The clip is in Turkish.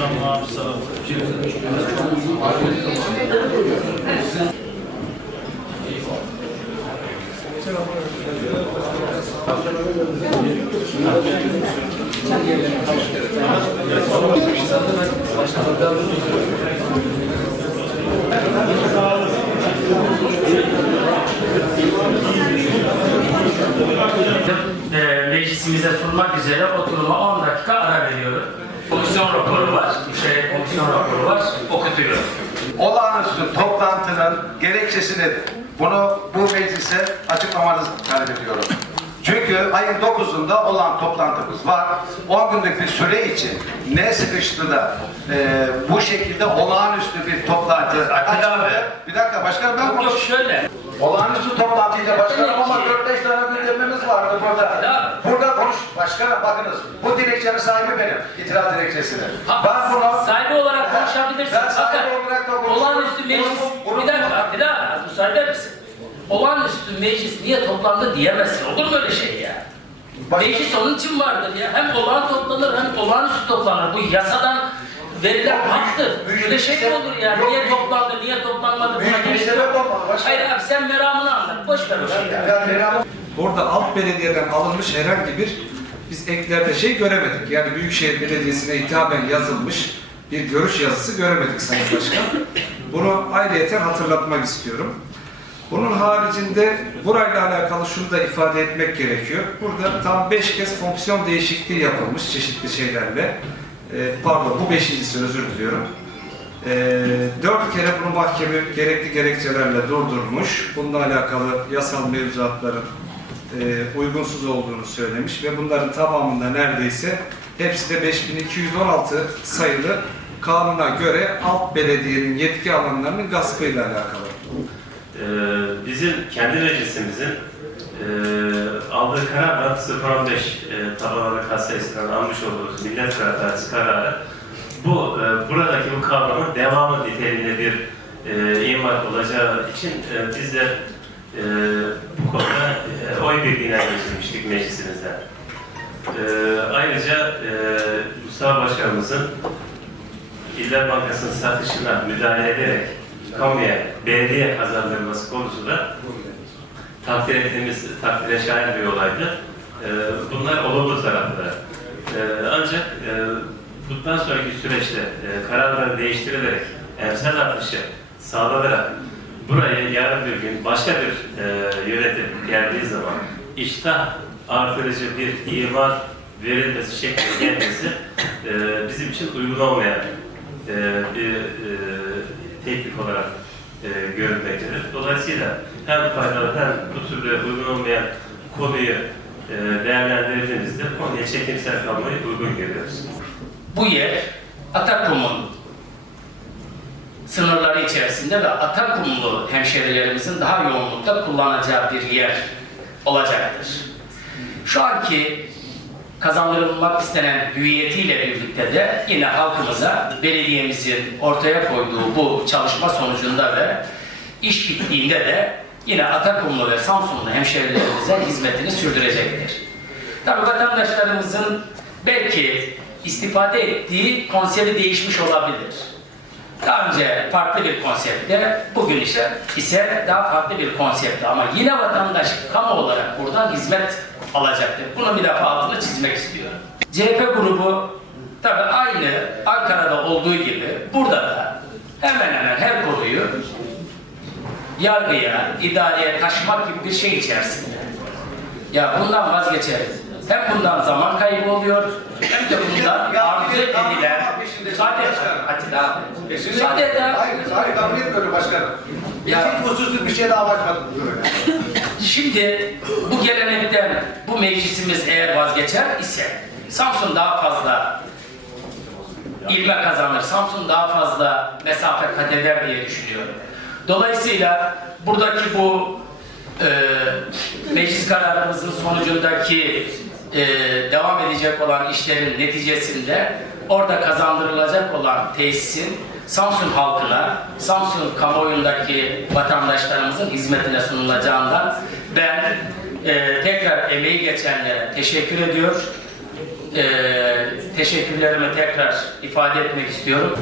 Tamam, sağ ol. e, meclisimize sunmak üzere oturuma 10 dakika ara veriyorum. Komisyon raporu var, şey, komisyon raporu var, okutuyor. Olağanüstü toplantının gerekçesi nedir? Bunu bu meclise açıklamanızı talep ediyorum. Çünkü ayın 9'unda olan toplantımız var. 10 günlük bir süre için ne sıkıştı da e, bu şekilde olağanüstü bir toplantı açıldı. Bir dakika başkanım ben bunu şöyle, olağanüstü toplantıyla başkanım ama 4-5 tane gündemimiz vardı burada. Burada konuş başkanım bakınız bu dilekçenin sahibi benim. itiraz dilekçesini. Ha, Ben bunu sahibi olarak konuşabilirsin. Ben sahibi Fakat olarak da konuşurum. olağanüstü meclis, Bunu- bir dakika Abdülhamid abi, müsaade misin? Olağanüstü meclis niye toplandı diyemezsin. Olur mu öyle şey ya? Başka- Meclis onun için vardır ya. Hem olağan toplanır hem olağanüstü toplanır. Bu yasadan verilen haktır. Öyle şey mi olur ya? Niye toplandı, niye toplanmadı? Büyük bir sebep olmadı. Hayır abi sen meramını anlat. Boş ver o şeyi. Orada alt belediyeden alınmış herhangi bir biz eklerde şey göremedik. Yani Büyükşehir Belediyesi'ne hitaben yazılmış bir görüş yazısı göremedik Sayın Başkan. Bunu ayrıyeten hatırlatmak istiyorum. Bunun haricinde burayla alakalı şunu da ifade etmek gerekiyor. Burada tam beş kez fonksiyon değişikliği yapılmış çeşitli şeylerle. Ee, pardon bu beşincisi özür diliyorum. Ee, dört kere bunu mahkeme gerekli gerekçelerle durdurmuş. Bununla alakalı yasal mevzuatların e, uygunsuz olduğunu söylemiş ve bunların tamamında neredeyse hepsi de 5216 sayılı kanuna göre alt belediyenin yetki alanlarının gaspıyla alakalı. Ee, bizim kendi meclisimizin e, aldığı karar var 015 e, tabanları kat sayısından almış olduğumuz Millet Partisi kararı bu e, buradaki bu kavramın devamı niteliğinde bir e, imal olacağı için e, biz de e, bu konuda e, oy birliğine geçirmiştik meclisimizde. E, ayrıca e, Mustafa Başkanımızın İller Bankası'nın satışına müdahale ederek kamuya belediye kazandırılması konusunda takdir ettiğimiz, takdire şayan bir olaydı. Ee, bunlar olumlu tarafları. Ee, ancak e, bundan sonraki süreçte e, kararları değiştirilerek emsal artışı sağlanarak buraya yarın bir gün başka bir e, yönetim geldiği zaman iştah artırıcı bir imar verilmesi şeklinde gelmesi e, bizim için uygun olmayan e, bir e, teklif olarak e, görülmektedir. Dolayısıyla hem faydalı hem bu türlü uygun olmayan konuyu e, değerlendirdiğimizde konuya çekimsel kalmayı uygun görüyoruz. Bu yer Atakum'un sınırları içerisinde ve Atakumlu hemşerilerimizin daha yoğunlukta kullanacağı bir yer olacaktır. Şu anki kazandırılmak istenen hüviyetiyle birlikte de yine halkımıza belediyemizin ortaya koyduğu bu çalışma sonucunda ve iş bittiğinde de yine Atakumlu ve Samsunlu hemşerilerimize hizmetini sürdürecektir. Tabii vatandaşlarımızın belki istifade ettiği konseri değişmiş olabilir. Daha önce farklı bir konseptte, bugün ise ise daha farklı bir konseptte ama yine vatandaş kamu olarak buradan hizmet alacaktır. Bunu bir defa altını çizmek istiyorum. CHP grubu tabi aynı Ankara'da olduğu gibi burada da hemen hemen her konuyu yargıya, idareye taşımak gibi bir şey içerisinde. Ya bundan vazgeçeriz. Hem bundan zaman kaybı oluyor, hem de bundan arzu edilen... Müsaade et. Atilla abi. Müsaade et abi. Hayır, hayır kabul etmiyorum başkanım. Ya. Hiç hususi bir şey daha başmadım böyle. Şimdi bu gelenekten bu meclisimiz eğer vazgeçer ise Samsun daha fazla ilme kazanır. Samsun daha fazla mesafe kat eder diye düşünüyorum. Dolayısıyla buradaki bu e, meclis kararımızın sonucundaki e, devam edecek olan işlerin neticesinde orada kazandırılacak olan tesisin Samsun halkına, Samsun kamuoyundaki vatandaşlarımızın hizmetine sunulacağından ben e, tekrar emeği geçenlere teşekkür ediyor. E, teşekkürlerimi tekrar ifade etmek istiyorum.